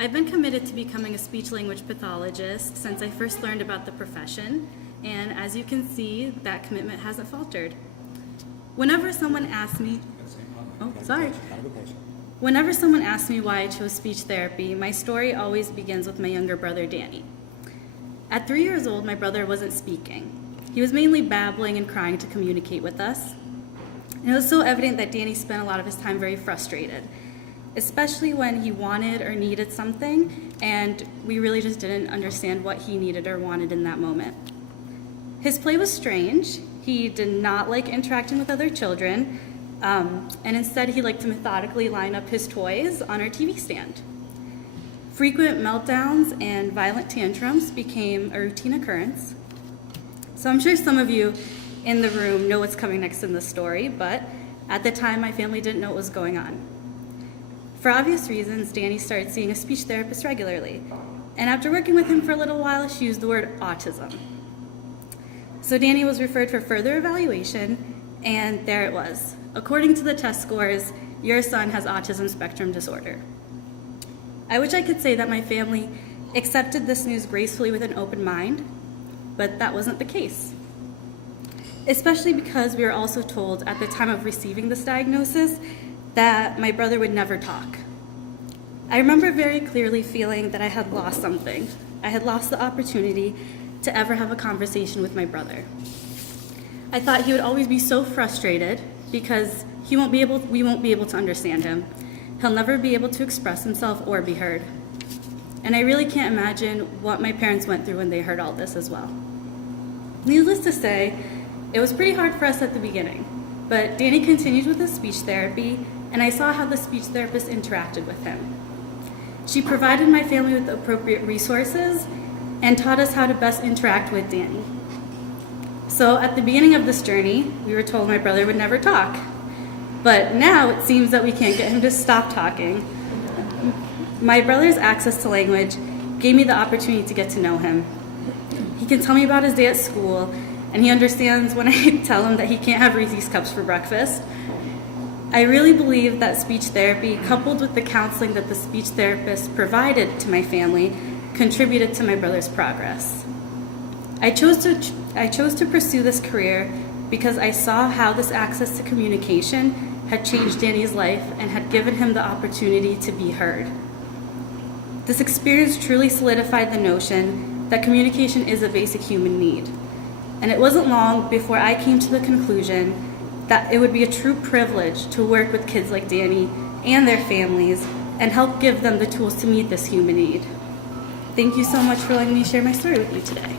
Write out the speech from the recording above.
I've been committed to becoming a speech-language pathologist since I first learned about the profession, and as you can see, that commitment hasn't faltered. Whenever someone asks me why I chose speech therapy, my story always begins with my younger brother, Danny. At 3 years old, my brother wasn't speaking. He was mainly babbling and crying to communicate with us. And it was so evident that Danny spent a lot of his time very frustrated, especially when he wanted or needed something, and we really just didn't understand what he needed or wanted in that moment. His play was strange. He did not like interacting with other children, and instead he liked to methodically line up his toys on our TV stand. Frequent meltdowns and violent tantrums became a routine occurrence. So I'm sure some of you in the room know what's coming next in the story, but at the time my family didn't know what was going on. For obvious reasons, Danny started seeing a speech therapist regularly, and after working with him for a little while, she used the word autism. So Danny was referred for further evaluation, and there it was. According to the test scores, your son has autism spectrum disorder. I wish I could say that my family accepted this news gracefully with an open mind, but that wasn't the case. Especially because we were also told at the time of receiving this diagnosis that my brother would never talk. I remember very clearly feeling that I had lost something. I had lost the opportunity to ever have a conversation with my brother. I thought he would always be so frustrated because we won't be able to understand him. He'll never be able to express himself or be heard. And I really can't imagine what my parents went through when they heard all this as well. Needless to say, it was pretty hard for us at the beginning, but Danny continued with his speech therapy, and I saw how the speech therapist interacted with him. She provided my family with the appropriate resources and taught us how to best interact with Danny. So at the beginning of this journey, we were told my brother would never talk, but now it seems that we can't get him to stop talking. My brother's access to language gave me the opportunity to get to know him. He can tell me about his day at school, and he understands when I tell him that he can't have Reese's Cups for breakfast. I really believe that speech therapy, coupled with the counseling that the speech therapist provided to my family, contributed to my brother's progress. I chose to pursue this career because I saw how this access to communication had changed Danny's life and had given him the opportunity to be heard. This experience truly solidified the notion that communication is a basic human need. And it wasn't long before I came to the conclusion that it would be a true privilege to work with kids like Danny and their families and help give them the tools to meet this human need. Thank you so much for letting me share my story with you today.